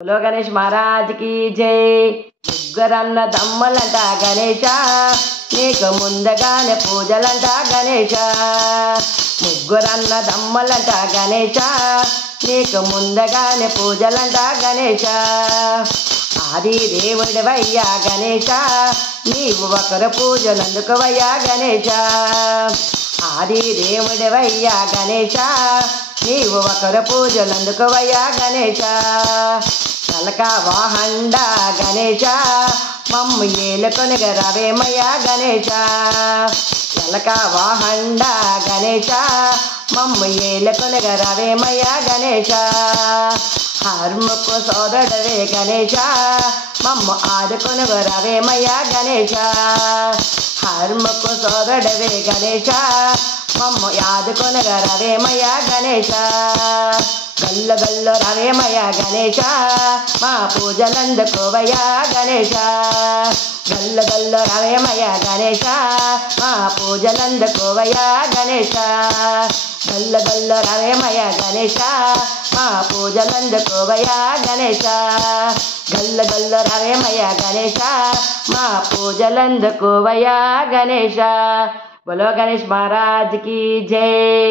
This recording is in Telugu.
बोलो गणेश महाराज की जय। ముగ్గురన్న దమ్మలంట గణేశ నీకు ముందుగానే పూజలంట గణేశ। ముగ్గురన్న దమ్మలంట గణేశ నీకు ముందుగానే పూజలంట గణేశ। ఆది దేవుడివయ్యా గణేశ నీవు ఒకరు పూజలందుకువయ్యా గణేశ। ఆది దేవుడివయ్యా గణేశ నీవు ఒకరు పూజలందుకువయ్యా గణేశ। నలక వాహండ గణేశ మమ్ము ఏలుకొనిగ రవేమయ్యా గణేశ। నలక వాహండ గణేశ మమ్ము ఏలుకొనిగ రవేమయ్యా గణేశ। హర్ముకు సోదరుడవే గణేశ మమ్ము ఆదుకొనిగ రవేమయ్యా గణేశ। హర్ముకు సోదరుడవే గణేశ మమ్ము ఆదుకొనిగ రవేమయ్యా గణేశ। గల్లు గల్లు రవేమయ్యా గణేశ మా పూజలందుకోవయ్యా గణేశ। గల్లు గల్లు రవేమయ్యా గణేశ మా పూజలందుకోవయ్యా గణేశ। గల్లు గల్లు రవేమయ్యా గణేశ మా పూజలందుకోవయ్యా గణేశ। గల్లు గల్లు రవేమయ్యా గణేశ మా పూజలందుకోవయ్యా గణేశ। बोलो गणेश महाराज की जय।